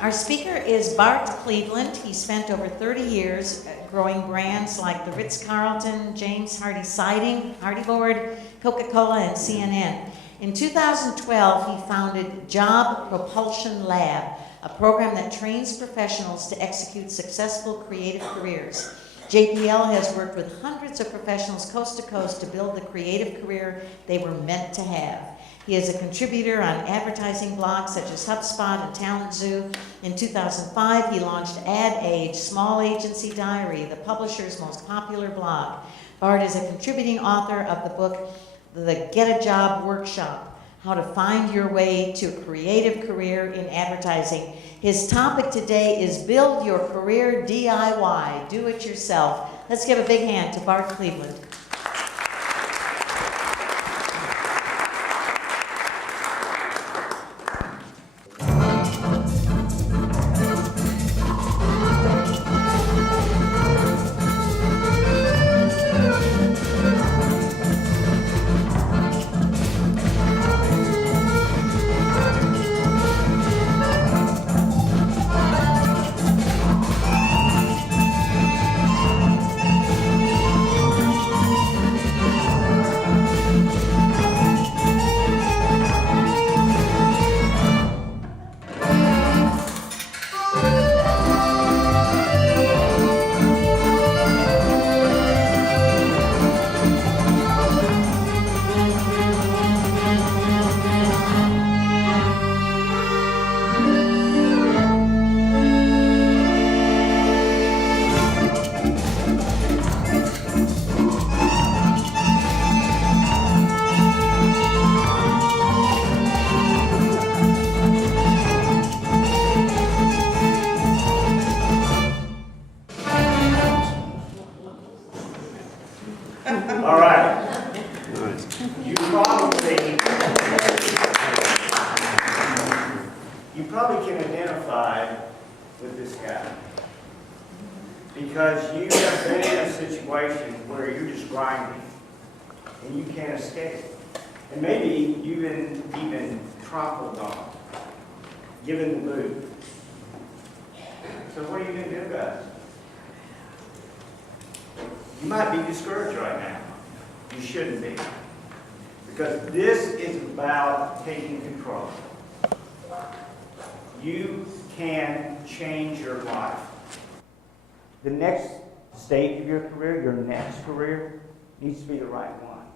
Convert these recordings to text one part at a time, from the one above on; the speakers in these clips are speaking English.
Our speaker is Bart Cleveland. He spent over 30 years growing brands like the Ritz-Carlton, James Hardie Siding, Hardie Board, Coca-Cola, and CNN. In 2012, he founded Job Propulsion Lab, a program that trains professionals to execute successful creative careers. JPL has worked with hundreds of professionals coast to coast to build the creative career they were meant to have. He is a contributor on advertising blogs such as HubSpot and Talent Zoo. In 2005, he launched Ad Age, Small Agency Diary, the publisher's most popular blog. Bart is a contributing author of the book, The Get a Job Workshop, How to Find Your Way to a Creative Career in Advertising. His topic today is Build Your Career DIY, Do It Yourself. Let's give a big hand to Bart Cleveland. All right. You probably can identify with this guy because you have been in a situation where you're just grinding and you can't escape. And maybe you've been even trampled on, given the boot. So what are you going to do about it? You might be discouraged right now. You shouldn't be. Because this is about taking control. You can change your life. The next stage of your career, your next career, needs to be the right one.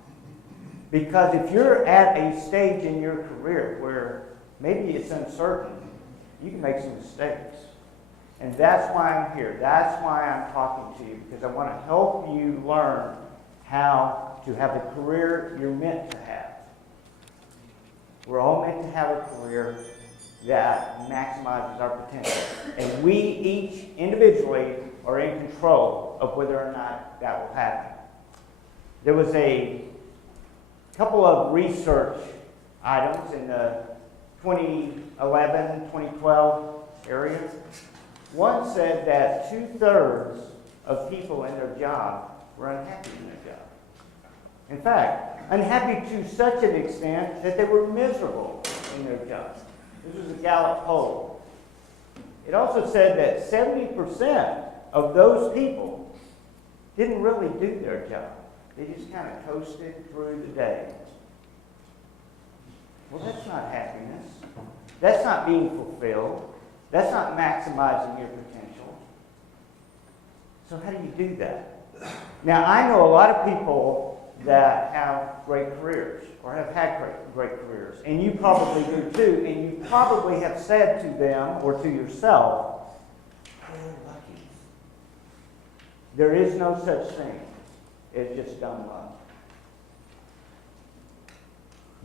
Because if you're at a stage in your career where maybe it's uncertain, you can make some mistakes. And that's why I'm here. That's why I'm talking to you, because I want to help you learn how to have the career you're meant to have. We're all meant to have a career that maximizes our potential. And we each individually are in control of whether or not that will happen. There was a couple of research items in the 2011, 2012 area. One said that 2/3 of people in their job were unhappy in their job. In fact, unhappy to such an extent that they were miserable in their job. This was a Gallup poll. It also said that 70% of those people didn't really do their job. They just kind of coasted through the day. Well, that's not happiness. That's not being fulfilled. That's not maximizing your potential. So how do you do that? Now, I know a lot of people that have great careers or have had great careers, and you probably do too, and you probably have said to them or to yourself, "They're lucky." There is no such thing is just dumb luck.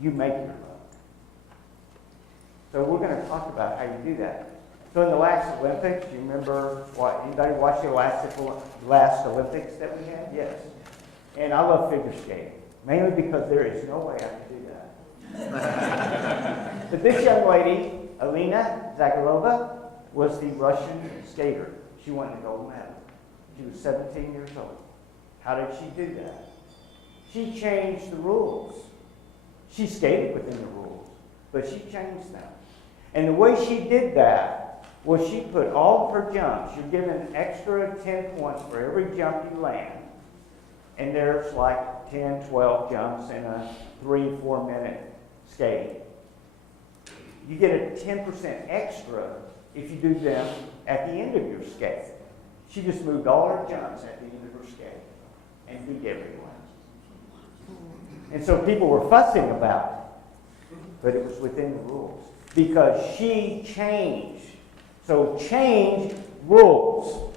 You make your luck. So we're going to talk about how you do that. So in the last Olympics, you remember what? Anybody watch the last Olympics that we had? Yes. And I love figure skating, mainly because there is no way I could do that. But this young lady, Alina Zagarova, was the Russian skater. She won the gold medal. She was 17 years old. How did she do that? She changed the rules. She skated within the rules, but she changed them. And the way she did that was she put all of her jumps. You're given an extra 10 points for every jump you land. And there's like 10, 12 jumps in a 3-4 minute skate. You get a 10% extra if you do them at the end of your skate. She just moved all her jumps at the end of her skate and beat everyone. And so people were fussing about it, but it was within the rules because she changed. So change rules.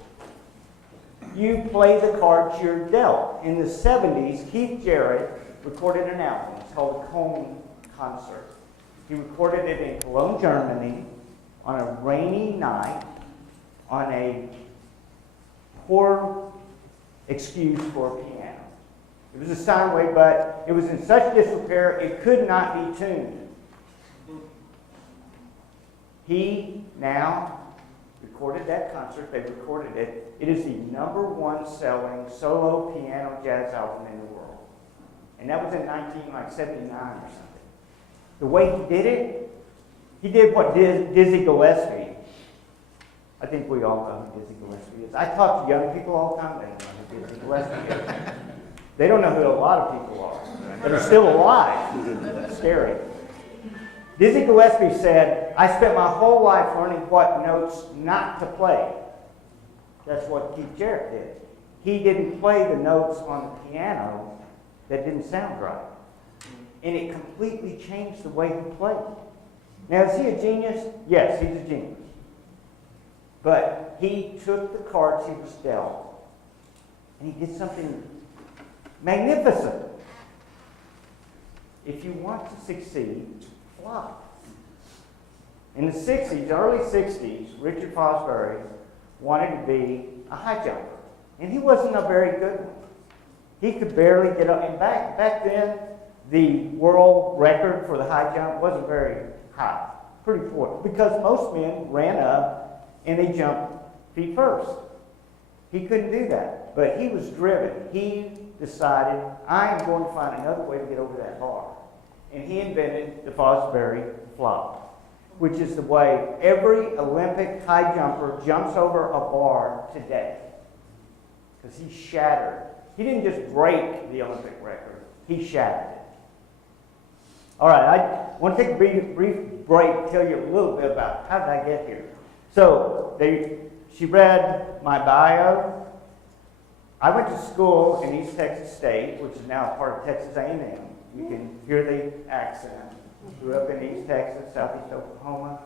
You play the cards you're dealt. In the 70s, Keith Jarrett recorded an album. It's called the Cone Concert. He recorded it in Cologne, Germany, on a rainy night, on a poor excuse for a piano. It was a sine wave, but it was in such disrepair it could not be tuned. He now recorded that concert. They recorded it. It is the #1 selling solo piano jazz album in the world. And that was in 1979 or something. The way he did it, he did what Dizzy Gillespie. I think we all know who Dizzy Gillespie is. I talk to young people all the time. They don't know who Dizzy Gillespie is. They don't know who a lot of people are that are still alive. That's scary. Dizzy Gillespie said, I spent my whole life learning what notes not to play. That's what Keith Jarrett did. He didn't play the notes on the piano that didn't sound right. And it completely changed the way he played. Now, is he a genius? Yes, he's a genius. But he took the cards he was dealt, and he did something magnificent. If you want to succeed, fly. In the 60s, early 60s, Richard Fosbury wanted to be a high jumper. And he wasn't a very good one. He could barely get up. And back then, the world record for the high jump wasn't very high. Pretty poor. Because most men ran up and they jumped feet first. He couldn't do that. But he was driven. He decided, I am going to find another way to get over that bar. And he invented the Fosbury flop, which is the way every Olympic high jumper jumps over a bar today. Because he shattered. He didn't just break the Olympic record, he shattered it. All right, I want to take a brief break to tell you a little bit about how did I get here. So, she read my bio. I went to school in East Texas State, which is now a part of Texas A&M. You can hear the accent. Grew up in East Texas, Southeast Oklahoma.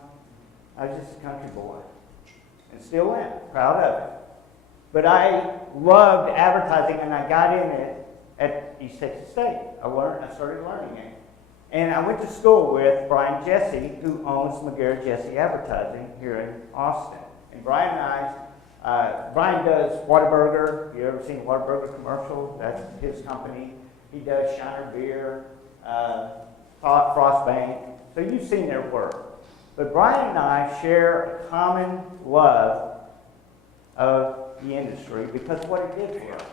I was just a country boy, and still am, proud of it. But I loved advertising, and I got in it at East Texas State. I started learning it. And I went to school with Brian Jesse, who owns McGarrett Jesse Advertising here in Austin. And Brian and I, Brian does Whataburger. You ever seen a Whataburger commercial? That's his company. He does Shiner Beer, Frostbank. So you've seen their work. But Brian and I share a common love of the industry because of what it did for us.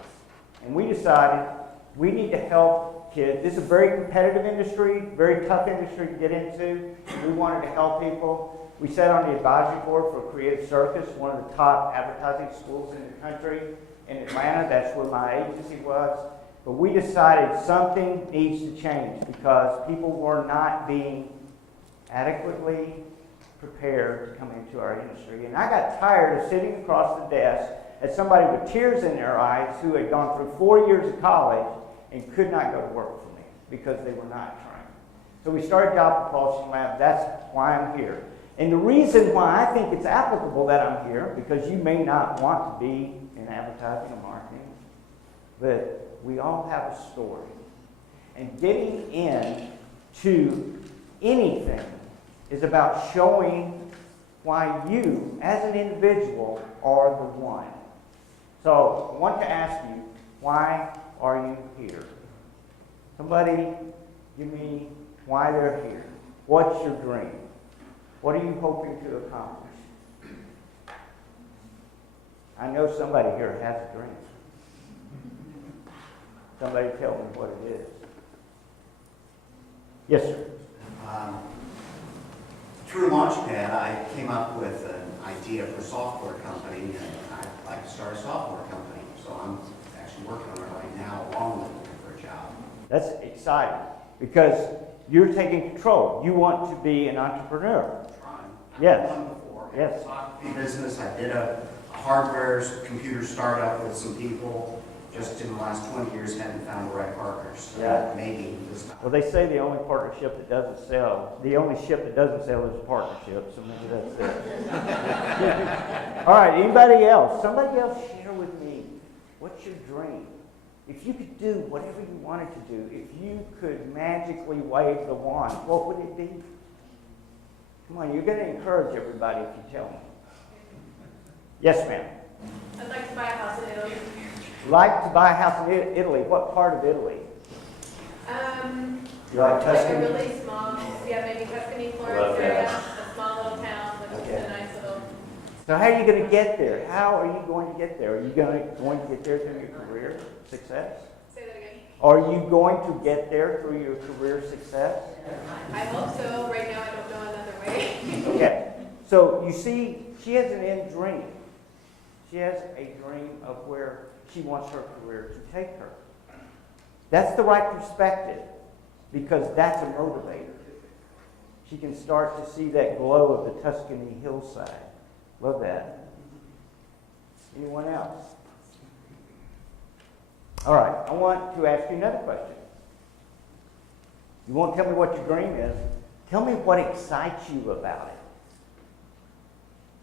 And we decided we need to help kids. This is a very competitive industry, very tough industry to get into. We wanted to help people. We sat on the advisory board for Creative Circus, one of the top advertising schools in the country in Atlanta. That's where my agency was. But we decided something needs to change because people were not being adequately prepared to come into our industry. And I got tired of sitting across the desk at somebody with tears in their eyes who had gone through 4 years of college and could not go to work for me because they were not trained. So we started Job Propulsion Lab. That's why I'm here. And the reason why I think it's applicable that I'm here, because you may not want to be in advertising or marketing, but we all have a story. And getting into anything is about showing why you, as an individual, are the one. So, I want to ask you, why are you here? Somebody give me why they're here. What's your dream? What are you hoping to accomplish? I know somebody here has a dream. Somebody tell me what it is. Yes, sir. Through Launchpad, I came up with an idea for a software company, and I'd like to start a software company. So I'm actually working on it right now, along with looking for a job. That's exciting because you're taking control. You want to be an entrepreneur. Trying. Yes. I've done it before. Yes. Business. I did a hardware computer startup with some people. Just in the last 20 years, haven't found the right partners. So Yeah. maybe this time. Well, they say the only partnership that doesn't sell, the only ship that doesn't sell is a partnership, so maybe that's it. All right, anybody else? Somebody else share with me, what's your dream? If you could do whatever you wanted to do, if you could magically wave the wand, what would it be? Come on, you're going to encourage everybody if you tell me. Yes, ma'am. I'd like to buy a house in Italy. Like to buy a house in Italy. What part of Italy? You like Like a Tuscany? really small, yeah, maybe Tuscany, Florence area, a small little town, which is a nice little. So how are you going to get there? How are you going to get there? Are you going to get there through your career success? Say that again. Are you going to get there through your career success? I hope so. Right now, I don't know another way. Okay. So you see, she has an end dream. She has a dream of where she wants her career to take her. That's the right perspective because that's a motivator. She can start to see that glow of the Tuscany hillside. Love that. Anyone else? All right, I want to ask you another question. You won't tell me what your dream is. Tell me what excites you about it.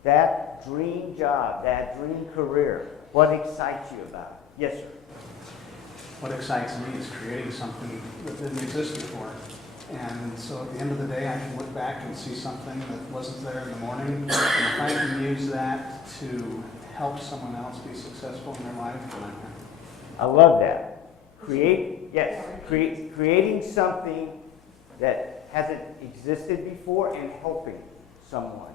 That dream job, that dream career, what excites you about it? Yes, sir. What excites me is creating something that didn't exist before. And so at the end of the day, I can look back and see something that wasn't there in the morning. And if I can use that to help someone else be successful in their life, then I'm happy. I love that. Creating something that hasn't existed before and helping someone.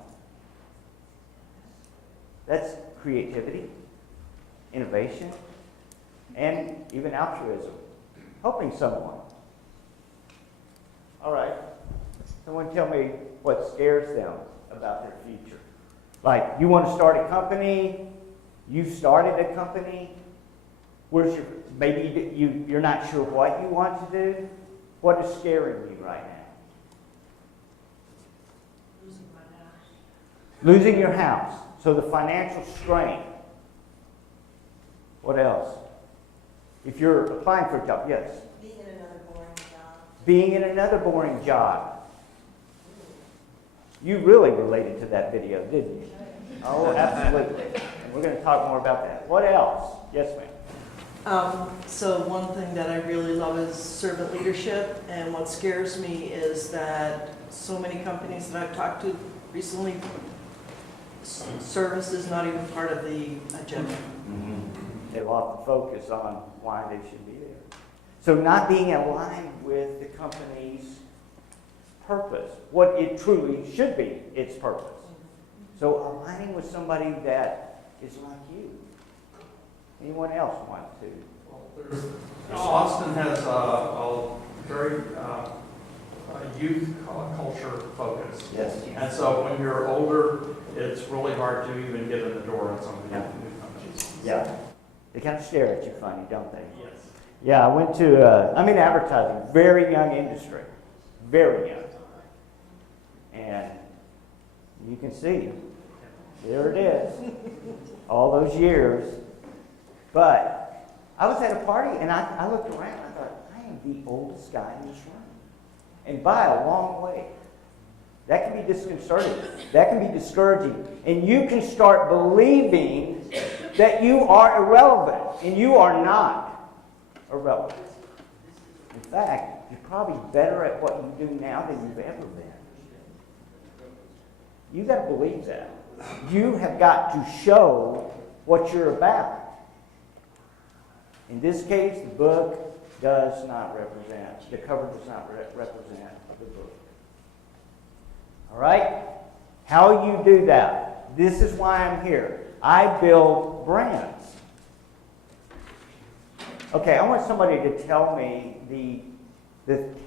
That's creativity, innovation, and even altruism. Helping someone. All right. Someone tell me what scares them about their future. Like, you want to start a company, you started a company, maybe you're not sure what you want to do. What is scaring you right now? Losing my house. Losing your house. So the financial strain. What else? If you're applying for a job, yes. Being in another boring job. Being in another boring job. You really related to that video, didn't you? Oh, absolutely. And we're going to talk more about that. What else? Yes, ma'am. So one thing that I really love is servant leadership, and what scares me is that so many companies that I've talked to recently, service is not even part of the agenda. They lost the focus on why they should be there. So not being aligned with the company's purpose, what it truly should be, its purpose. So aligning with somebody that is like you. Anyone else want to? Austin has a very youth culture focus. Yes. And so when you're older, it's really hard to even get in the door in some of the new companies. Yeah. They kind of stare at you funny, don't they? Yes. Yeah, I went to, I'm in advertising, very young industry, very young. And you can see, there it is, all those years. But I was at a party and I looked around and I thought, I am the oldest guy in this room. And by a long way. That can be disconcerting. That can be discouraging. And you can start believing that you are irrelevant. And you are not. irrelevant. In fact, you're probably better at what you do now than you've ever been. You got to believe that. You have got to show what you're about. In this case, the book does not represent, the cover does not represent the book. All right? How you do that? This is why I'm here. I build brands. Okay, I want somebody to tell me the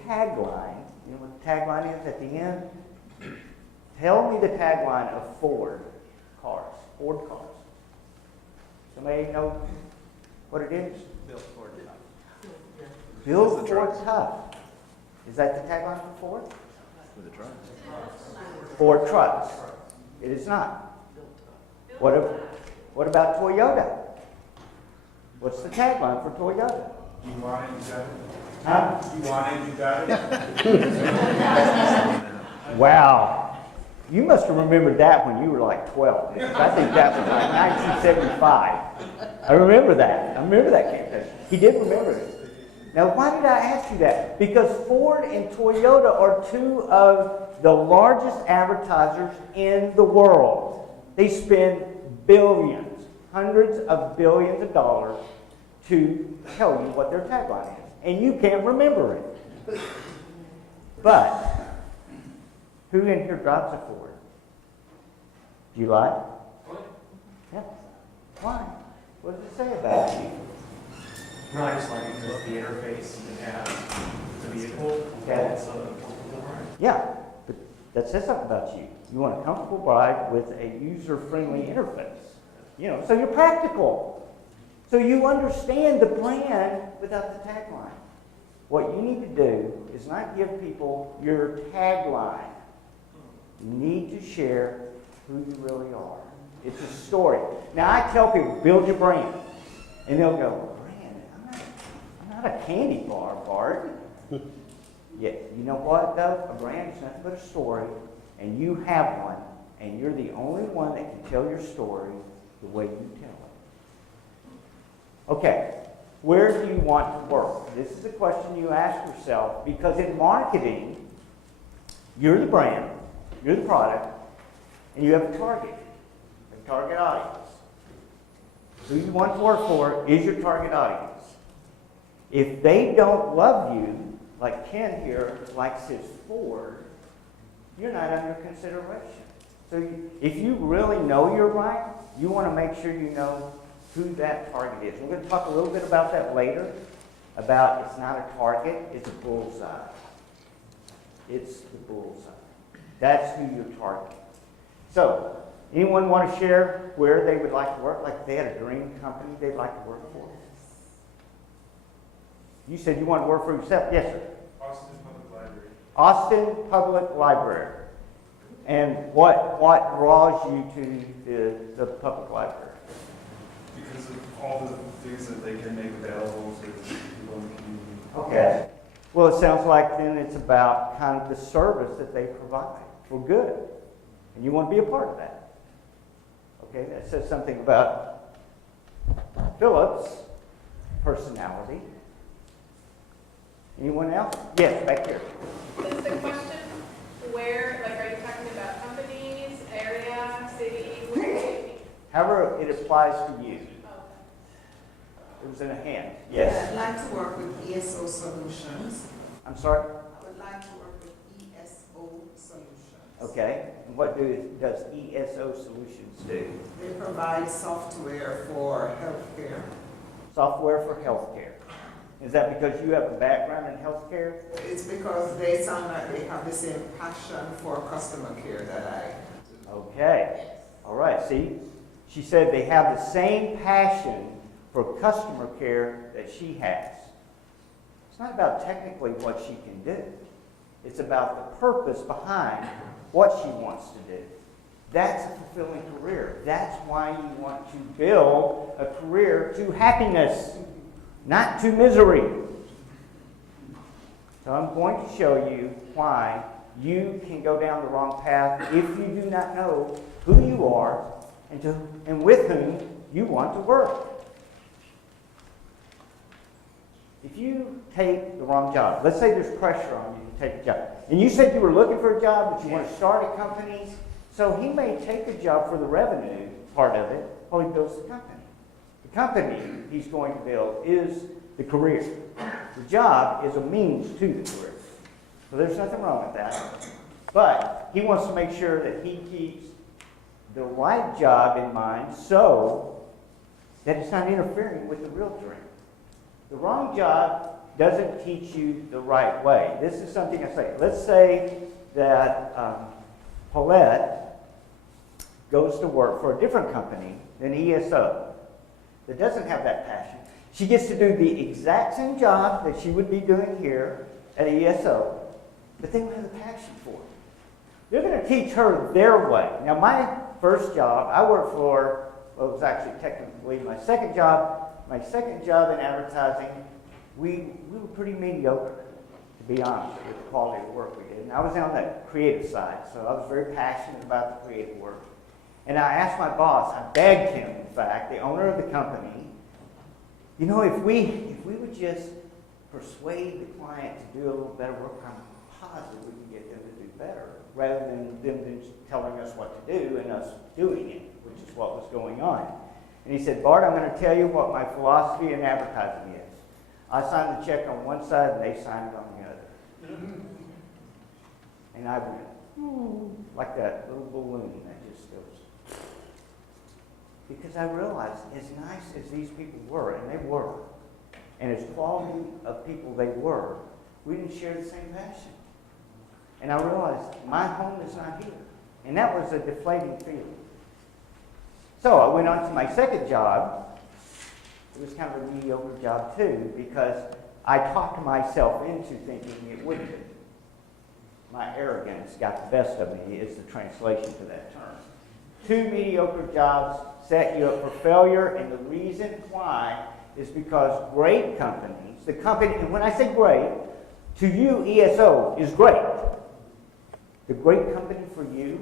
tagline. You know what the tagline is at the end? Tell me the tagline of Ford cars. Ford cars. Somebody know what it is? Built Ford Tough. Build Ford Tough. Is that the tagline for Ford? For the trucks. Ford trucks. It is not. What about Toyota? What's the tagline for Toyota? You want it, you got it. Huh? You want it, you got it. Wow. You must have remembered that when you were like 12. I think that was like 1975. I remember that. I remember that campaign. He did remember it. Now, why did I ask you that? Because Ford and Toyota are two of the largest advertisers in the world. They spend billions, hundreds of billions of dollars to tell you what their tagline is. And you can't remember it. But who in here drives a Ford? Do you like? Yeah. Why? What does it say about you? No, I just like it because the interface it has the vehicle. Okay. It's a comfortable ride. Yeah, but that says something about you. You want a comfortable ride with a user-friendly interface. You know, so you're practical. So you understand the brand without the tagline. What you need to do is not give people your tagline. You need to share who you really are. It's a story. Now, I tell people, build your brand. And they'll go, brand? I'm not a candy bar, Bart. Yeah, you know what, though? A brand is nothing but a story, and you have one, and you're the only one that can tell your story the way you tell it. Okay, where do you want to work? This is a question you ask yourself, because in marketing, you're the brand, you're the product, and you have a target audience. Who you want to work for is your target audience. If they don't love you, like Ken here likes his Ford, you're not under consideration. So if you really know you're right, you want to make sure you know who that target is. We're going to talk a little bit about that later, about it's not a target, it's a bullseye. It's the bullseye. That's who you're targeting. So, anyone want to share where they would like to work? Like if they had a dream company they'd like to work for? You said you want to work for yourself? Yes, sir. Austin Public Library. Austin Public Library. And what draws you to the public library? Because of all the things that they can make available to people in the community. Okay. Well, it sounds like then it's about kind of the service that they provide for good. And you want to be a part of that. Okay, that says something about Philip's personality. Anyone else? Yes, back here. Is the question where, like, are you talking about companies, area, city, what do you mean? However it applies to you. Oh, It was in a hand. Yeah, Yes. I'd like to work with ESO Solutions. I'm sorry? I would like to work with ESO Solutions. Okay. And what does ESO Solutions do? They provide software for healthcare. Software for healthcare. Is that because you have a background in healthcare? It's because they sound like they have the same passion for customer care that I do. Okay. All right. See, she said they have the same passion for customer care that she has. It's not about technically what she can do. It's about the purpose behind what she wants to do. That's a fulfilling career. That's why you want to build a career to happiness, not to misery. So I'm going to show you why you can go down the wrong path if you do not know who you are and with whom you want to work. if you take the wrong job, let's say there's pressure on you to take a job, and you said you were looking for a job, but you want to start a company, so he may take a job for the revenue part of it while he builds the company. The company he's going to build is the career. The job is a means to the career. So there's nothing wrong with that. But he wants to make sure that he keeps the right job in mind so that it's not interfering with the real dream. The wrong job doesn't teach you the right way. This is something I say. Let's say that Paulette goes to work for a different company than ESO that doesn't have that passion. She gets to do the exact same job that she would be doing here at ESO, but they don't have the passion for it. They're going to teach her their way. Now, my first job, I worked for, well, it was actually technically my second job. My second job in advertising, we were pretty mediocre, to be honest, with the quality of work we did. And I was on the creative side, so I was very passionate about the creative work. And I asked my boss, I begged him, in fact, the owner of the company, you know, if we would just persuade the client to do a little better work, I'm positive we can get them to do better, rather than them just telling us what to do and us doing it, which is what was going on. And he said, Bart, I'm going to tell you what my philosophy in advertising is. I sign the check on one side and they sign it on the other. And I went, like that little balloon that just goes. Because I realized, as nice as these people were, and they were, and as quality of people they were, we didn't share the same passion. And I realized, my home is not here. And that was a deflating feeling. So I went on to my second job. It was kind of a mediocre job too, because I talked myself into thinking it would be. My arrogance got the best of me is the translation to that term. 2 mediocre jobs set you up for failure, and the reason why is because great companies, the company, and when I say great, to you ESO is great. The great company for you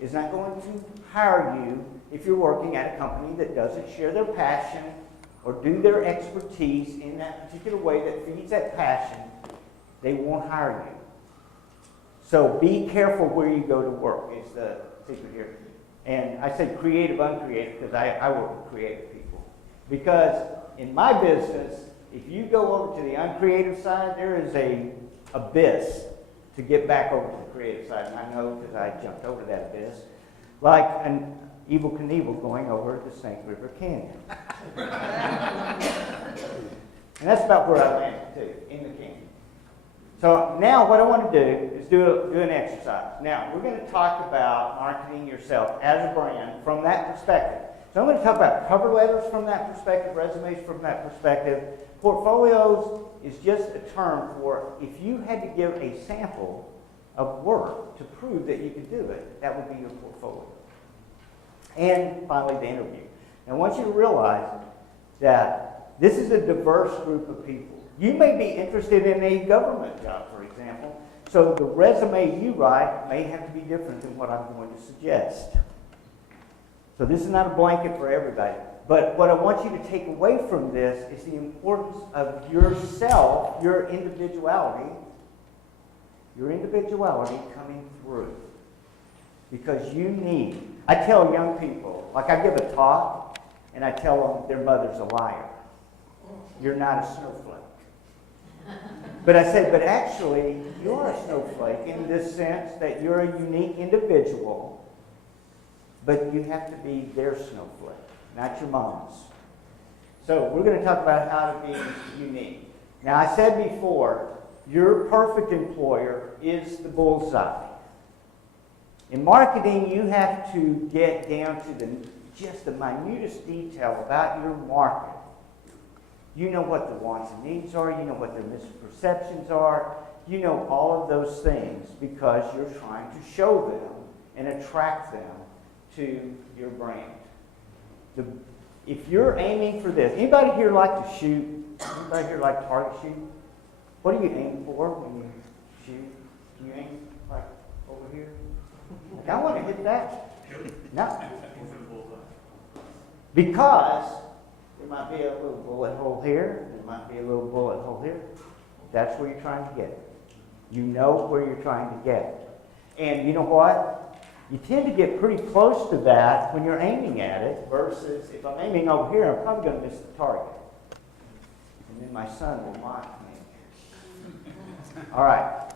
is not going to hire you if you're working at a company that doesn't share their passion or do their expertise in that particular way that feeds that passion. They won't hire you. So be careful where you go to work is the secret here. And I say creative, uncreative, because I work with creative people. Because in my business, if you go over to the uncreative side, there is a abyss to get back over to the creative side. And I know because I jumped over that abyss. Like an Evel Knievel going over the St. River Canyon. And that's about where I landed too, in the canyon. So now what I want to do is do an exercise. Now, we're going to talk about marketing yourself as a brand from that perspective. So I'm going to talk about cover letters from that perspective, resumes from that perspective. Portfolios is just a term for if you had to give a sample of work to prove that you could do it, that would be your portfolio. And finally, the interview. Now, I want you to realize that this is a diverse group of people. You may be interested in a government job, for example, so the resume you write may have to be different than what I'm going to suggest. So this is not a blanket for everybody. But what I want you to take away from this is the importance of yourself, your individuality coming through. Because you need, I tell young people, like I give a talk, and I tell them their mother's a liar. You're not a snowflake. But I said, but actually, you're a snowflake in this sense that you're a unique individual, but you have to be their snowflake, not your mom's. So we're going to talk about how to be unique. Now, I said before, your perfect employer is the bullseye. In marketing, you have to get down to just the minutest detail about your market. You know what the wants and needs are. You know what their misperceptions are. You know all of those things because you're trying to show them and attract them to your brand. If you're aiming for this, anybody here like to shoot? Anybody here like target shoot? What do you aim for when you shoot? Do you aim like over here? Like, I want to hit that. No. Because there might be a little bullet hole here, there might be a little bullet hole here. That's where you're trying to get it. You know where you're trying to get it. And you know what? You tend to get pretty close to that when you're aiming at it versus if I'm aiming over here, I'm probably going to miss the target. And then my son will mock me. All right.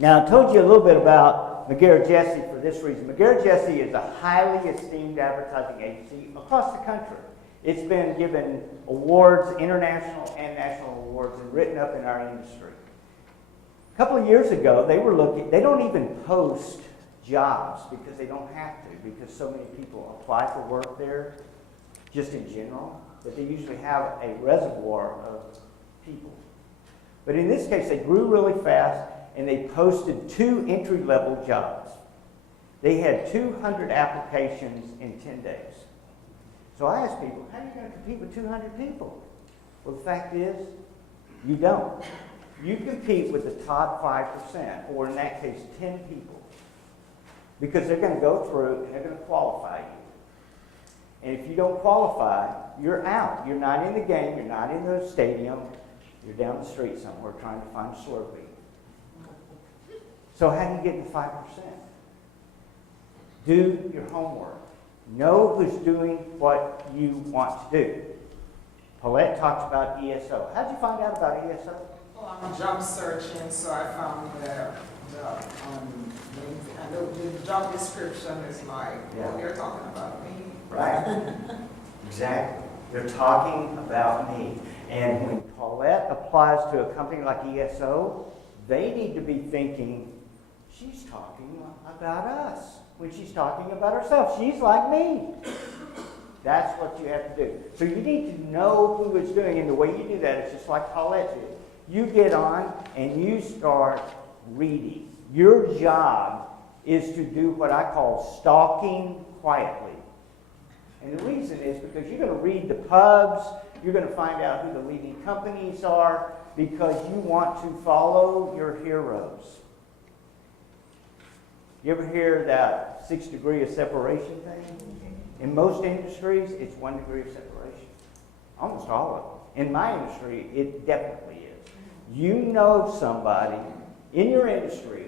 Now, I told you a little bit about McGarrett Jesse for this reason. McGarrett Jesse is a highly esteemed advertising agency across the country. It's been given awards, international and national awards, and written up in our industry. A couple of years ago, they don't even post jobs because they don't have to, because so many people apply for work there, just in general, that they usually have a reservoir of people. But in this case, they grew really fast, and they posted 2 entry-level jobs. They had 200 applications in 10 days. So I asked people, how are you going to compete with 200 people? Well, the fact is, you don't. You compete with the top 5%, or in that case, 10 people. Because they're going to go through and they're going to qualify you. And if you don't qualify, you're out. You're not in the game, you're not in the stadium, you're down the street somewhere trying to find a Slurpee. So how do you get in the 5%? Do your homework. Know who's doing what you want to do. Paulette talks about ESO. How did you find out about ESO? Well, I'm job searching, so I found the on LinkedIn. I know the job description is like, Yeah. oh, you're talking about me. Right. Exactly. They're talking about me. And when Paulette applies to a company like ESO, they need to be thinking, she's talking about us. When she's talking about herself, she's like me. That's what you have to do. So you need to know who is doing, and the way you do that is just like Paulette did. You get on and you start reading. Your job is to do what I call stalking quietly. And the reason is because you're going to read the pubs, you're going to find out who the leading companies are, because you want to follow your heroes. You ever hear that 6 degree of separation thing? In most industries, it's 1 degree of separation. Almost all of them. In my industry, it definitely is. You know somebody in your industry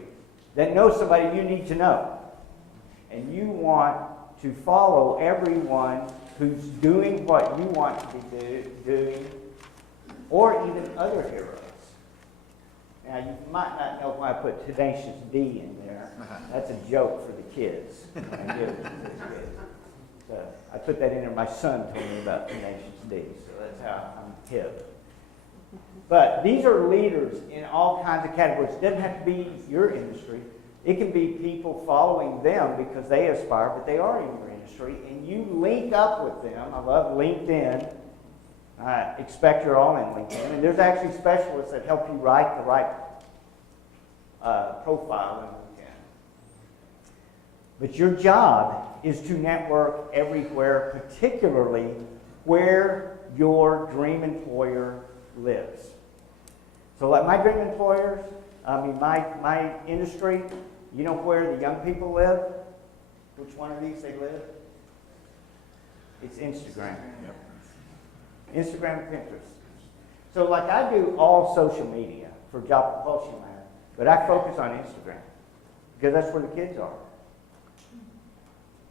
that knows somebody you need to know. And you want to follow everyone who's doing what you want to be doing, or even other heroes. Now, you might not know why I put Tenacious D in there. That's a joke for the kids. I give it to the kids. So I put that in there. My son told me about Tenacious D, so that's how I'm hip. But these are leaders in all kinds of categories. It doesn't have to be your industry. It can be people following them because they aspire, but they are in your industry, and you link up with them. I love LinkedIn. I expect you're all in LinkedIn. And there's actually specialists that help you write the right profile in LinkedIn. But your job is to network everywhere, particularly where your dream employer lives. So like my dream employers, my industry, you know where the young people live? Which one of these they live? It's Instagram. Yep. Instagram and Pinterest. So like I do all social media for Job Propulsion Lab, but I focus on Instagram because that's where the kids are.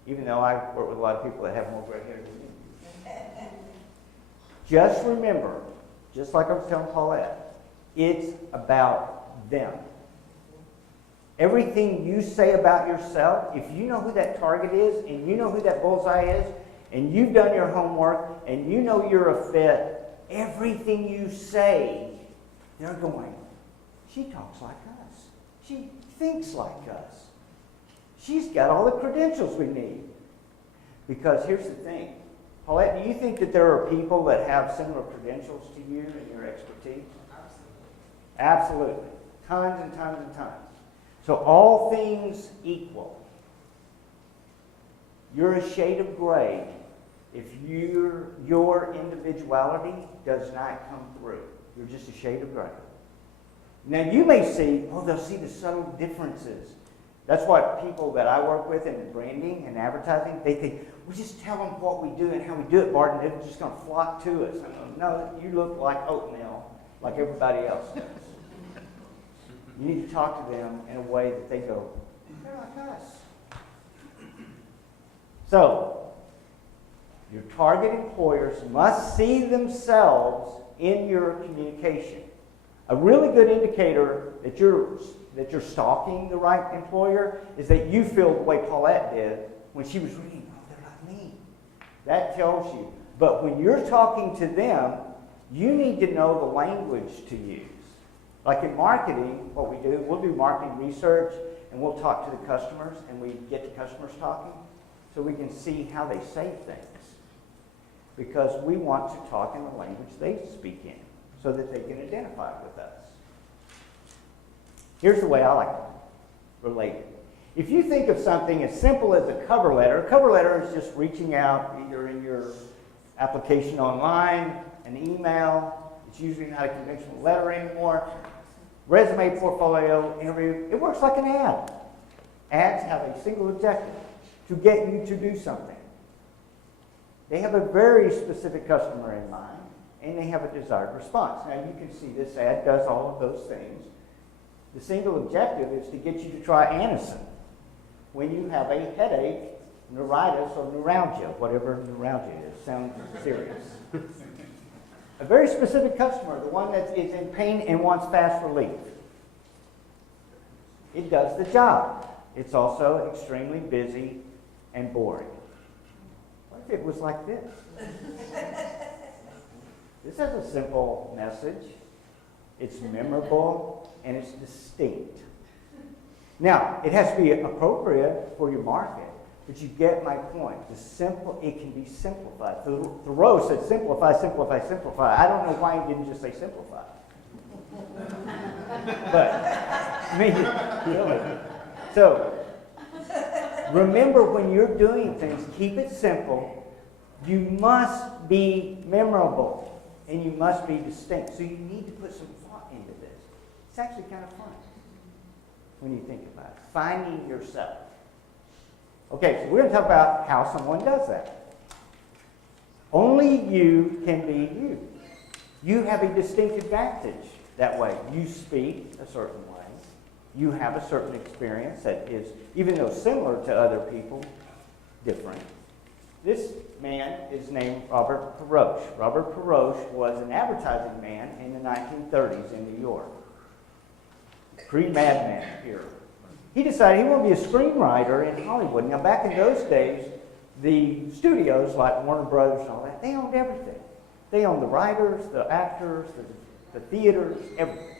Even though I work with a lot of people that have more gray hair than me. Just remember, just like I was telling Paulette, it's about them. Everything you say about yourself, if you know who that target is, and you know who that bullseye is, and you've done your homework, and you know you're a fit, everything you say, they're going, she talks like us. She thinks like us. She's got all the credentials we need. Because here's the thing. Paulette, do you think that there are people that have similar credentials to you and your expertise? Absolutely. Absolutely. Tons and tons and tons. So all things equal, you're a shade of gray if your individuality does not come through. You're just a shade of gray. Now you may see, they'll see the subtle differences. That's what people that I work with in branding and advertising, they think, we just tell them what we do and how we do it, Bart, and they're just going to flock to us. I go, no, you look like oatmeal, like everybody else does. You need to talk to them in a way that they go, they're like us. So, your target employers must see themselves in your communication. A really good indicator that you're stalking the right employer is that you feel the way Paulette did when she was reading, oh, they're like me. That tells you. But when you're talking to them, you need to know the language to use. Like in marketing, what we do, we'll do marketing research and we'll talk to the customers and we get the customers talking so we can see how they say things. Because we want to talk in the language they speak in so that they can identify with us. Here's the way I like to relate it. If you think of something as simple as a cover letter is just reaching out either in your application online, an email. It's usually not a conventional letter anymore. Resume, portfolio, interview. It works like an ad. Ads have a single objective, to get you to do something. They have a very specific customer in mind, and they have a desired response. Now you can see this ad does all of those things. The single objective is to get you to try Anacin when you have a headache, neuritis, or neuralgia, whatever neuralgia is. Sounds serious. A very specific customer, the one that is in pain and wants fast relief. It does the job. It's also extremely busy and boring. What if it was like this? This has a simple message. It's memorable and it's distinct. Now, it has to be appropriate for your market, but you get my point. It can be simplified. Thoreau said simplify, simplify, simplify. I don't know why he didn't just say simplify. But, I mean, really. So, remember when you're doing things, keep it simple. You must be memorable and you must be distinct. So you need to put some thought into this. It's actually kind of fun when you think about it. Finding yourself. Okay, so we're going to talk about how someone does that. Only you can be you. You have a distinct advantage that way. You speak a certain way. You have a certain experience that is, even though similar to other people, different. This man is named Robert Perroche. Robert Perroche was an advertising man in the 1930s in New York. Pre-Mad Men era. He decided he wanted to be a screenwriter in Hollywood. Now, back in those days, the studios like Warner Brothers and all that, they owned everything. They owned the writers, the actors, the theaters, everything.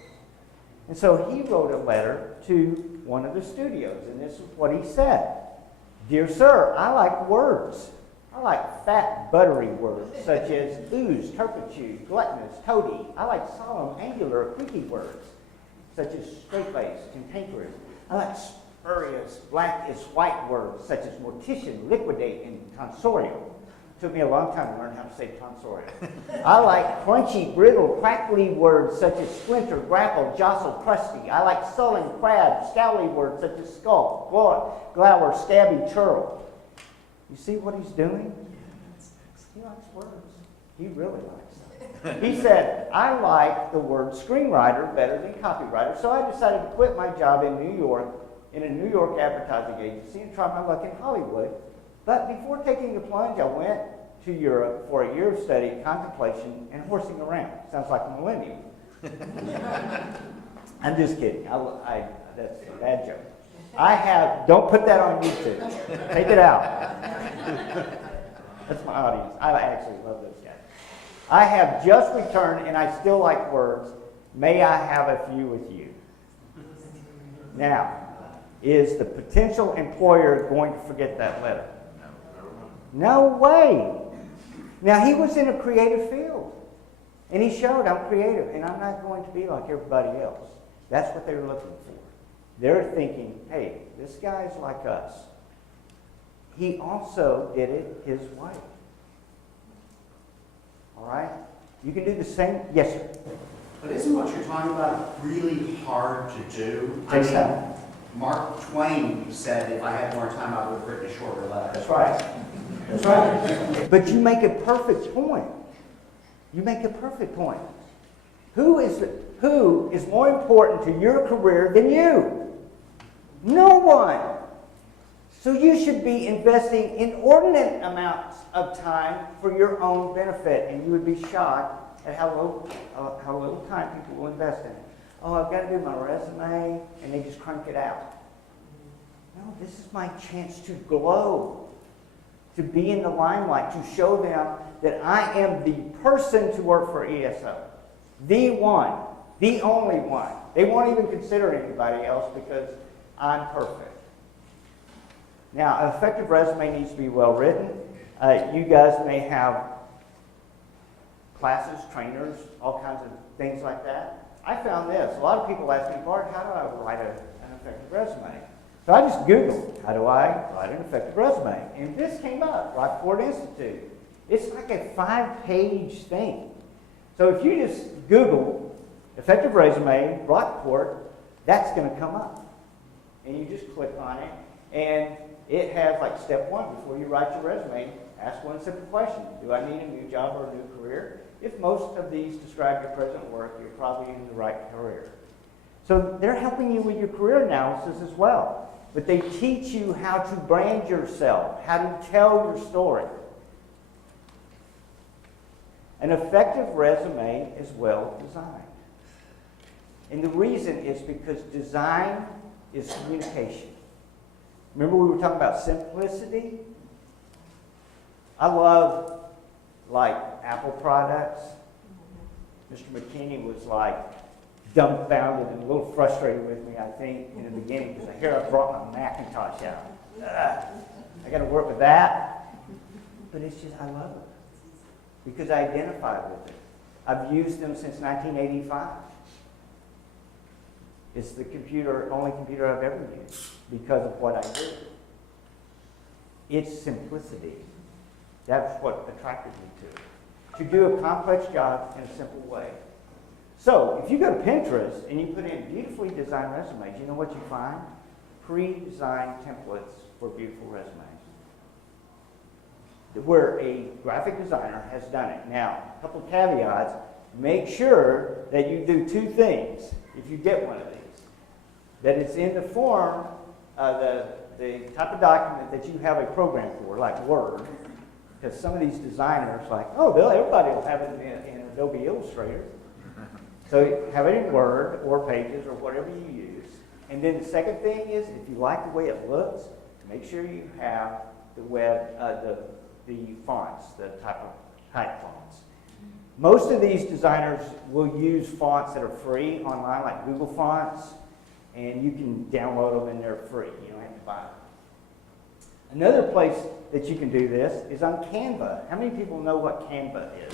And so he wrote a letter to one of the studios, and this is what he said. Dear sir, I like words. I like fat, buttery words, such as ooze, turpitude, gluttonous, toady. I like solemn, angular, creaky words, such as straight-laced, cantankerous. I like spurious, black as white words, such as mortician, liquidate, and tonsorial. It took me a long time to learn how to say tonsorial. I like crunchy, brittle, crackly words, such as splinter, grapple, jostle, crusty. I like sullen, crab, scowly words, such as skulk, glower, scabby, churl. You see what he's doing? He likes words. He really likes them. He said, I like the word screenwriter better than copywriter, so I decided to quit my job in New York, in a New York advertising agency, and try my luck in Hollywood. But before taking the plunge, I went to Europe for a year of study, contemplation, and horsing around. Sounds like a millennium. I'm just kidding. That's a bad joke. Don't put that on YouTube. Take it out. That's my audience. I actually love those guys. I have just returned and I still like words. May I have a few with you? Now, is the potential employer going to forget that letter? No way. Now, he was in a creative field. And he showed, I'm creative and I'm not going to be like everybody else. That's what they were looking for. They're thinking, hey, this guy's like us. He also did it his way. All right? You can do the same. Yes, sir. But isn't what you're talking about really hard to do? Takes time. Mark Twain said, if I had more time, I would have written a shorter letter. That's right. That's right. But you make a perfect point. You make a perfect point. Who is more important to your career than you? No one. So you should be investing inordinate amounts of time for your own benefit, and you would be shocked at how little time people will invest in it. Oh, I've got to do my resume, and they just crank it out. No, this is my chance to glow, to be in the limelight, to show them that I am the person to work for ESO. The one, the only one. They won't even consider anybody else because I'm perfect. Now, an effective resume needs to be well written. You guys may have classes, trainers, all kinds of things like that. I found this. A lot of people ask me, Bart, how do I write an effective resume? So I just Googled, how do I write an effective resume? And this came up, Rockport Institute. It's like a 5-page thing. So if you just Google effective resume, Rockport, that's going to come up. And you just click on it, and it has like step 1 before you write your resume. Ask one simple question. Do I need a new job or a new career? If most of these describe your present work, you're probably in the right career. So they're helping you with your career analysis as well. But they teach you how to brand yourself, how to tell your story. An effective resume is well designed. And the reason is because design is communication. Remember we were talking about simplicity? I love, like, Apple products. Mr. McKinney was, like, dumbfounded and a little frustrated with me, I think, in the beginning, because here I brought my Macintosh out. I got to work with that. But it's just, I love it. Because I identify with it. I've used them since 1985. It's the only computer I've ever used because of what I do. It's simplicity. That's what attracted me to it. To do a complex job in a simple way. So, if you go to Pinterest and you put in beautifully designed resumes, you know what you find? Pre-designed templates for beautiful resumes. Where a graphic designer has done it. Now, a couple of caveats. Make sure that you do 2 things if you get one of these. That it's in the form of the type of document that you have a program for, like Word. Because some of these designers, like, oh, everybody will have it in Adobe Illustrator. So have it in Word or Pages or whatever you use. And then the second thing is, if you like the way it looks, make sure you have the fonts, the type fonts. Most of these designers will use fonts that are free online, like Google Fonts, and you can download them and they're free. You don't have to buy them. Another place that you can do this is on Canva. How many people know what Canva is?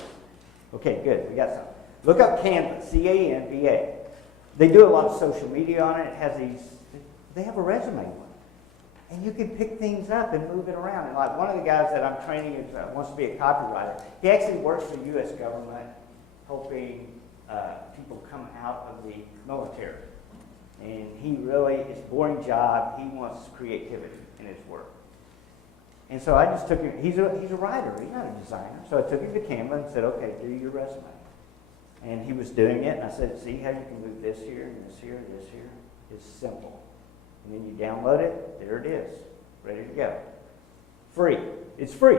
Okay, good. We got some. Look up Canva, C-A-N-V-A. They do a lot of social media on it. It has they have a resume one. And you can pick things up and move it around. And like one of the guys that I'm training wants to be a copywriter. He actually works for the U.S. government helping people come out of the military. And he really, it's a boring job. He wants creativity in his work. And so I just took him, he's a writer, he's not a designer. So I took him to Canva and said, okay, do your resume. And he was doing it, and I said, see how you can move this here, and this here, and this here? It's simple. And then you download it, there it is, ready to go. Free. It's free.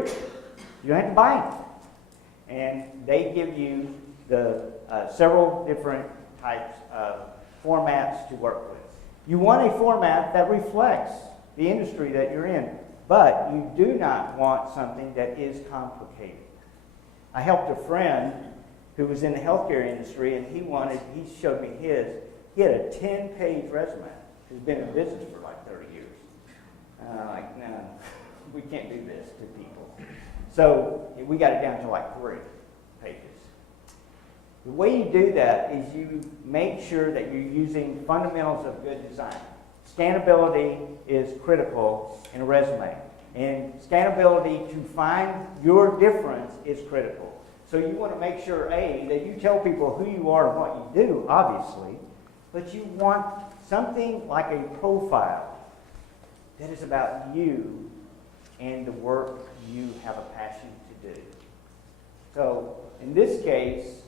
You don't have to buy it. And they give you the several different types of formats to work with. You want a format that reflects the industry that you're in, but you do not want something that is complicated. I helped a friend who was in the healthcare industry, and he showed me his. He had a 10-page resume. He's been in business for like 30 years. And I'm like, no, we can't do this to people. So we got it down to like 3 pages. The way you do that is you make sure that you're using fundamentals of good design. Scannability is critical in a resume. And scannability to find your difference is critical. So you want to make sure, A, that you tell people who you are and what you do, obviously, but you want something like a profile that is about you and the work you have a passion to do. So in this case,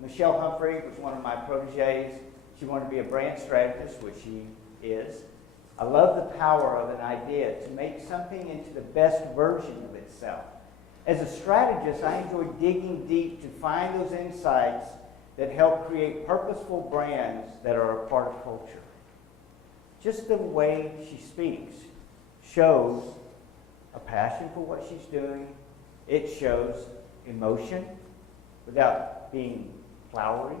Michelle Humphrey was one of my proteges. She wanted to be a brand strategist, which she is. I love the power of an idea to make something into the best version of itself. As a strategist, I enjoy digging deep to find those insights that help create purposeful brands that are a part of culture. Just the way she speaks shows a passion for what she's doing. It shows emotion without being flowery.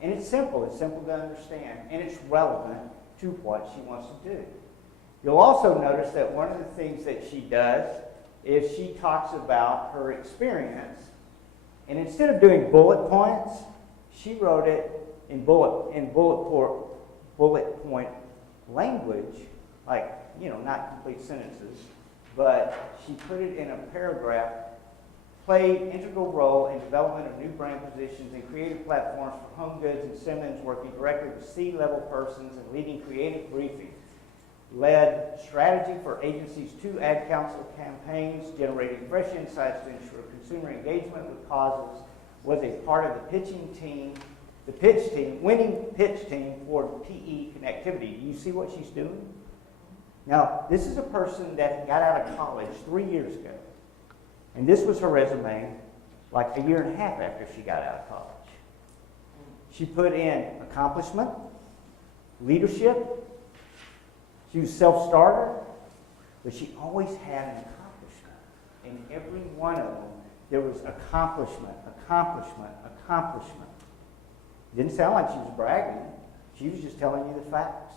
And it's simple to understand, and it's relevant to what she wants to do. You'll also notice that one of the things that she does is she talks about her experience, and instead of doing bullet points, she wrote it in bullet point language, like, not complete sentences, but she put it in a paragraph. Play integral role in development of new brand positions and creative platforms for Home Goods and Simmons, working directly with C-level persons and leading creative briefing. Led strategy for agencies' 2 ad council campaigns, generating fresh insights to ensure consumer engagement with causes. Was a part of the winning pitch team for PE connectivity. Do you see what she's doing? Now, this is a person that got out of college 3 years ago. And this was her resume like a year and a half after she got out of college. She put in accomplishment, leadership. She was self-starter, but she always had an accomplishment. In every one of them, there was accomplishment. It didn't sound like she was bragging. She was just telling you the facts.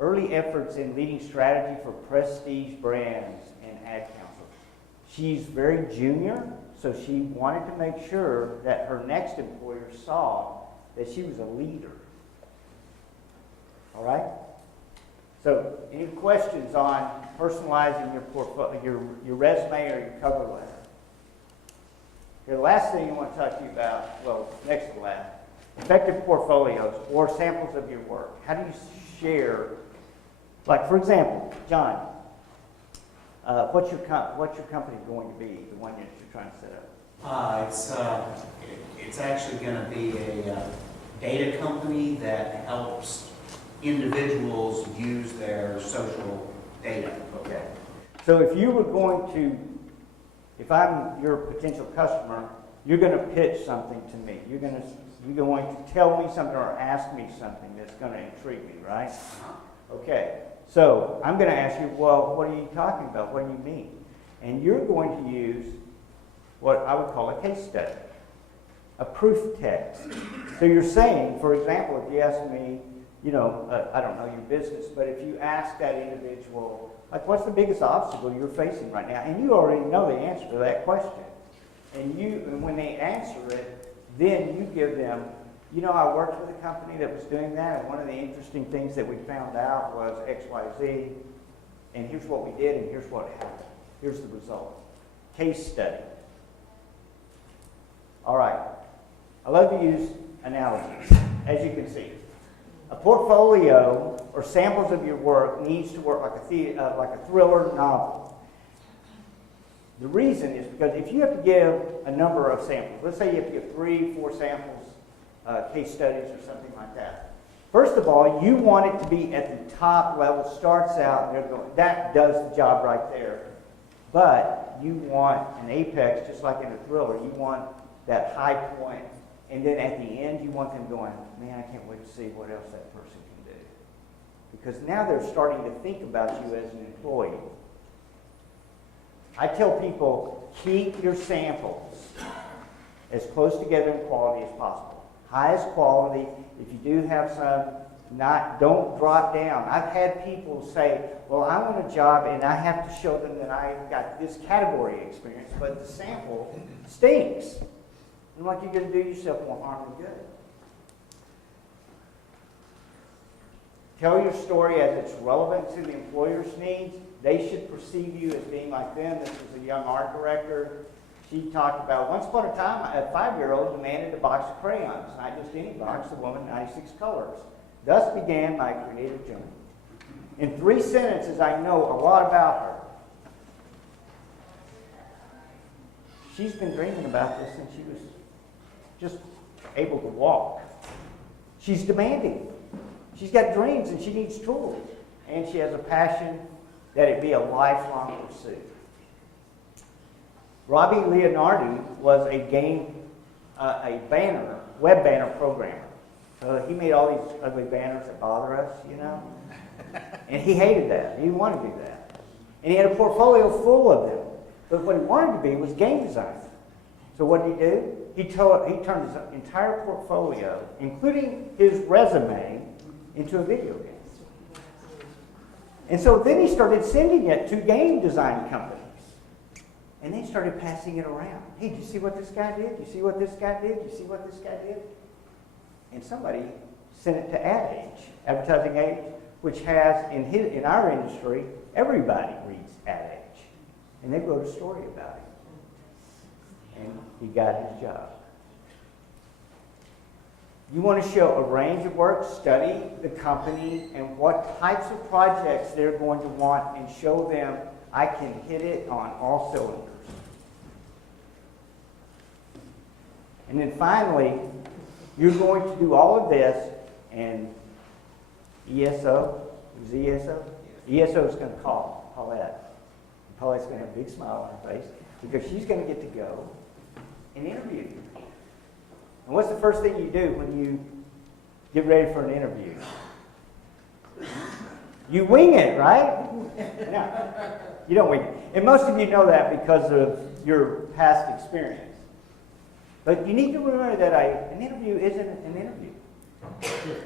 Early efforts in leading strategy for prestige brands and ad council. She's very junior, so she wanted to make sure that her next employer saw that she was a leader. All right? So, any questions on personalizing your resume or your cover letter? Okay, the last thing I want to talk to you about, well, next to the last, effective portfolios or samples of your work. How do you share? Like, for example, John, what's your company going to be, the one that you're trying to set up? It's actually going to be a data company that helps individuals use their social data. Okay. So if you were going to, if I'm your potential customer, you're going to pitch something to me. You're going to tell me something or ask me something that's going to intrigue me, right? Okay. So I'm going to ask you, well, what are you talking about? What do you mean? And you're going to use what I would call a case study, a proof text. So you're saying, for example, if you ask me, I don't know your business, but if you ask that individual, like, what's the biggest obstacle you're facing right now? And you already know the answer to that question. And when they answer it, then you give them, I worked with a company that was doing that, and one of the interesting things that we found out was X, Y, Z, and here's what we did, and here's what happened. Here's the result. Case study. All right. I love to use analogies, as you can see. A portfolio or samples of your work needs to work like a thriller novel. The reason is because if you have to give a number of samples, let's say you have to give 3, 4 samples, case studies or something like that. First of all, you want it to be at the top level, starts out, they're going, that does the job right there. But you want an apex, just like in a thriller, you want that high point, and then at the end you want them going, man, I can't wait to see what else that person can do. Because now they're starting to think about you as an employee. I tell people, keep your samples as close together in quality as possible. Highest quality. If you do have some, don't drop down. I've had people say, well, I want a job and I have to show them that I got this category experience, but the sample stinks. I'm like, you're going to do yourself more harm than good. Tell your story as it's relevant to the employer's needs. They should perceive you as being like them. This is a young art director. she talked about, once upon a time, a 5-year-old demanded a box of crayons, not just any box, the woman 96 colors. Thus began my creative journey. In 3 sentences, I know a lot about her. She's been dreaming about this since she was just able to walk. She's demanding. She's got dreams and she needs tools. And she has a passion that it be a lifelong pursuit. Robbie Leonardi was a web banner programmer. So he made all these ugly banners that bother us, you know. And he hated that. He didn't want to do that. And he had a portfolio full of them. But what he wanted to be was game designer. So what did he do? He turned his entire portfolio, including his resume, into a video game. And so then he started sending it to game design companies. And they started passing it around. Hey, did you see what this guy did? You see what this guy did? You see what this guy did? And somebody sent it to Ad Age, Advertising Age, which has, in our industry, everybody reads Ad Age. And they wrote a story about him. And he got his job. You want to show a range of work, study the company and what types of projects they're going to want and show them I can hit it on all cylinders. And then finally, you're going to do all of this and ESO, is ESO? ESO is going to call Paulette. Paulette's going to have a big smile on her face because she's going to get to go and interview you. And what's the first thing you do when you get ready for an interview? You wing it, right? No, you don't wing it. And most of you know that because of your past experience. But you need to remember that an interview isn't an interview.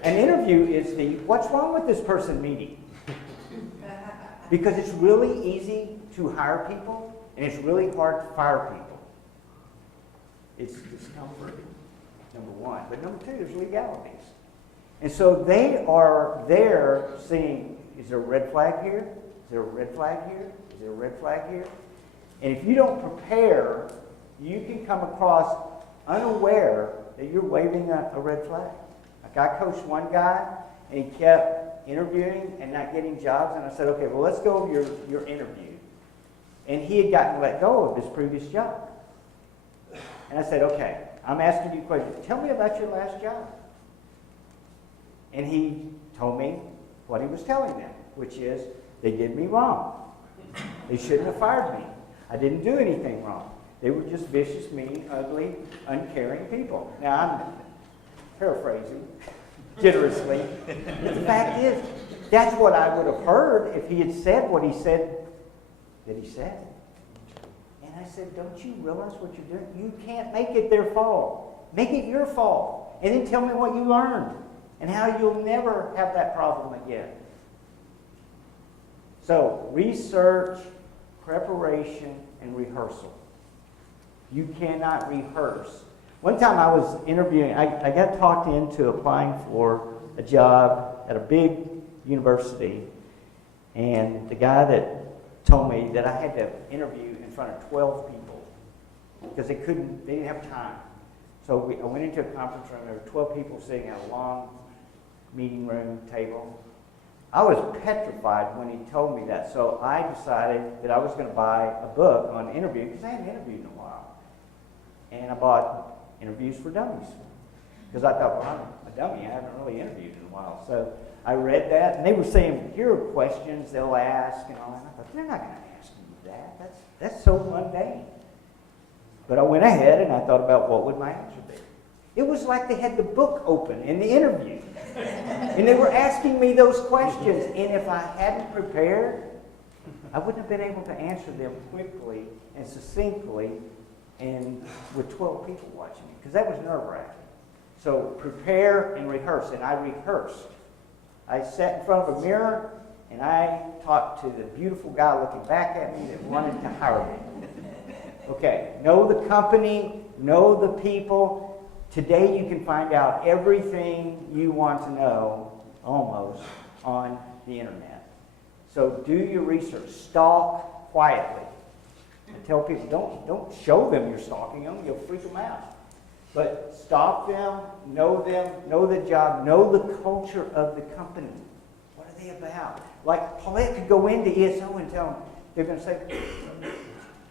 An interview is the, what's wrong with this person meeting? Because it's really easy to hire people, and it's really hard to fire people. It's discomfort, number one. But number two, there's legalities. And so they are there seeing, is there a red flag here? Is there a red flag here? Is there a red flag here? And if you don't prepare, you can come across unaware that you're waving a red flag. Like I coached one guy, and he kept interviewing and not getting jobs. And I said, okay, well, let's go over your interview. And he had gotten let go of his previous job. And I said, okay, I'm asking you questions. Tell me about your last job. And he told me what he was telling them, which is they did me wrong. They shouldn't have fired me. I didn't do anything wrong. They were just vicious, mean, ugly, uncaring people. Now, I'm paraphrasing generously. But the fact is, that's what I would have heard if he had said what he said that he said. And I said, don't you realize what you're doing? You can't make it their fault. Make it your fault. And then tell me what you learned and how you'll never have that problem again. So, research, preparation, and rehearsal. You cannot rehearse. One time I was interviewing, I got talked into applying for a job at a big university, and the guy that told me that I had to interview in front of 12 people because they didn't have time. So I went into a conference room, there were 12 people sitting at a long meeting room table. I was petrified when he told me that, so I decided that I was going to buy a book on interviewing because I hadn't interviewed in a while. And I bought Interviews for Dummies because I thought, well, I'm a dummy, I haven't really interviewed in a while. So I read that, and they were saying, here are questions they'll ask and all that. And I thought, they're not going to ask me that. That's so mundane. But I went ahead and I thought about what would my answer be. It was like they had the book open in the interview. And they were asking me those questions. And if I hadn't prepared, I wouldn't have been able to answer them quickly and succinctly and with 12 people watching me. Because that was nerve-wracking. So prepare and rehearse. And I rehearsed. I sat in front of a mirror and I talked to the beautiful guy looking back at me that wanted to hire me. Okay, know the company, know the people. Today you can find out everything you want to know, almost, on the internet. So do your research. Stalk quietly. I tell people, don't show them you're stalking them, you'll freak them out. But stalk them, know the job, know the culture of the company. What are they about? Like Paulette could go into ESO and tell them, they're going to say,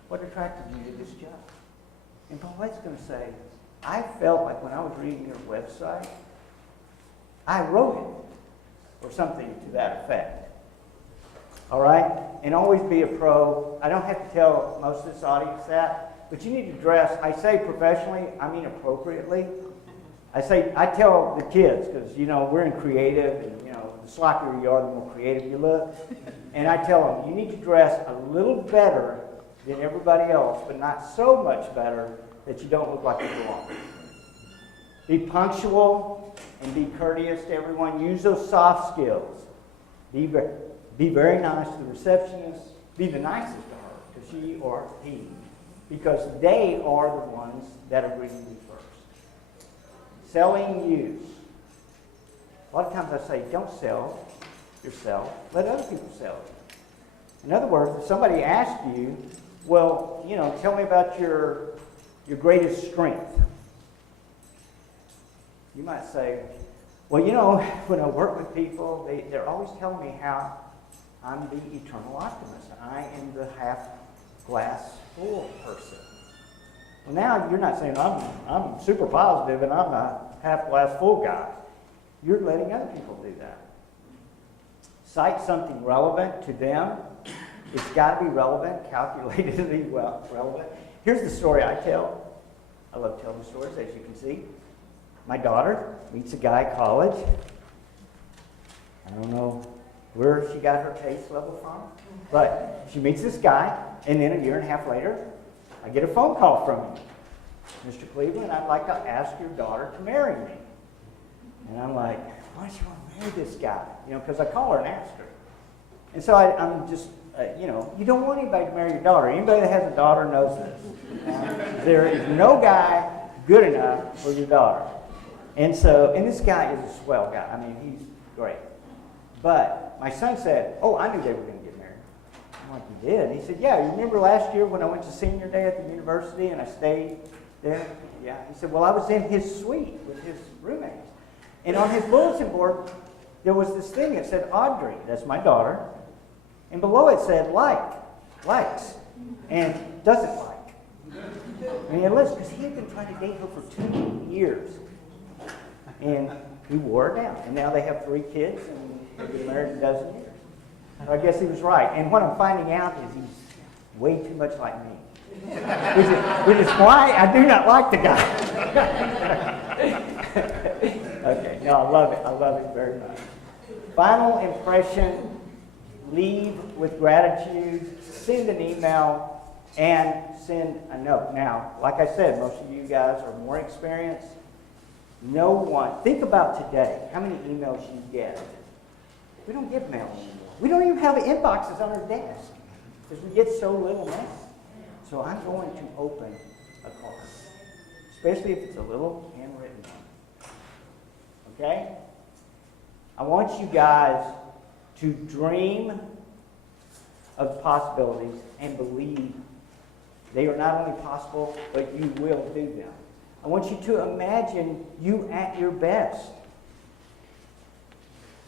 what attracted you to this job? And Paulette's going to say, I felt like when I was reading your website, I wrote it, or something to that effect. All right? And always be a pro. I don't have to tell most of this audience that, but you need to dress, I say professionally, I mean appropriately. I tell the kids, because, we're in creative, and, the sloppier you are, the more creative you look. And I tell them, you need to dress a little better than everybody else, but not so much better that you don't look like you belong. Be punctual and be courteous to everyone. Use those soft skills. Be very nice to the receptionist. Be the nicest to her, to she or he, because they are the ones that are greeting you first. Selling use. A lot of times I say, don't sell yourself. Let other people sell you. In other words, if somebody asks you, well, tell me about your greatest strength. You might say, well, when I work with people, they're always telling me how I'm the eternal optimist. I am the half glass full person. Well, now you're not saying I'm super positive and I'm a half glass full guy. You're letting other people do that. Cite something relevant to them. It's got to be relevant, calculatedly relevant. Here's the story I tell. I love telling stories, as you can see. My daughter meets a guy at college. I don't know where she got her taste level from, but she meets this guy, and then a year and a half later, I get a phone call from him. Mr. Cleveland, I'd like to ask your daughter to marry me. And I'm like, why don't you want to marry this guy? Because I call her and ask her. And so I'm just, you don't want anybody to marry your daughter. Anybody that has a daughter knows this. There is no guy good enough for your daughter. And this guy is a swell guy. I mean, he's great. But my son said, oh, I knew they were going to get married. I'm like, you did? He said, yeah, you remember last year when I went to senior day at the university and I stayed there? Yeah. He said, well, I was in his suite with his roommates. And on his bulletin board, there was this thing that said Audrey, that's my daughter, and below it said likes, and doesn't like. And he enlisted because he had been trying to date her for 2 years. And he wore her down. And now they have 3 kids, and they've been married a dozen years. So I guess he was right. And what I'm finding out is he's way too much like me. Which is why I do not like the guy. Okay, no, I love it. I love it very much. Final impression, leave with gratitude, send an email, and send a note. Now, like I said, most of you guys are more experienced. No one, think about today, how many emails you get. We don't get mail anymore. We don't even have inboxes on our desk because we get so little mail. So I'm going to open a card, especially if it's a little handwritten one. Okay? I want you guys to dream of possibilities and believe they are not only possible, but you will do them. I want you to imagine you at your best.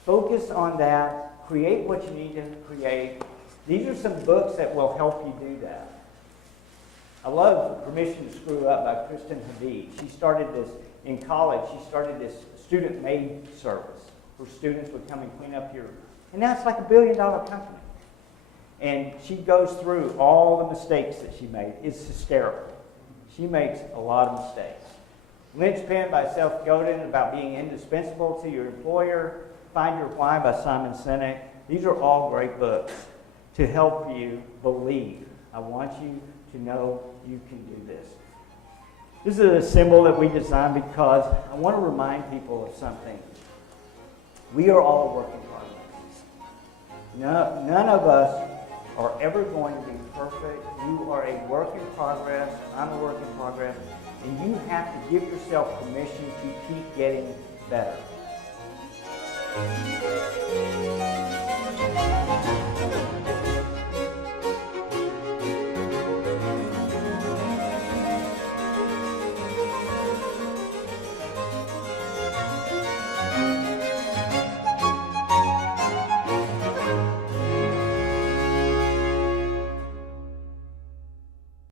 Focus on that. Create what you need to create. These are some books that will help you do that. I love Permission to Screw Up by Kristen Hadid. She started this in college. She started this student maid service where students would come and clean up here. And now it's like $1 billion company. And she goes through all the mistakes that she made. It's hysterical. She makes a lot of mistakes. Linchpin by Seth Godin about being indispensable to your employer. Find Your Why by Simon Sinek. These are all great books to help you believe. I want you to know you can do this. This is a symbol that we designed because I want to remind people of something. We are all a work in progress. None of us are ever going to be perfect. You are a work in progress. I'm a work in progress. And you have to give yourself permission to keep getting better.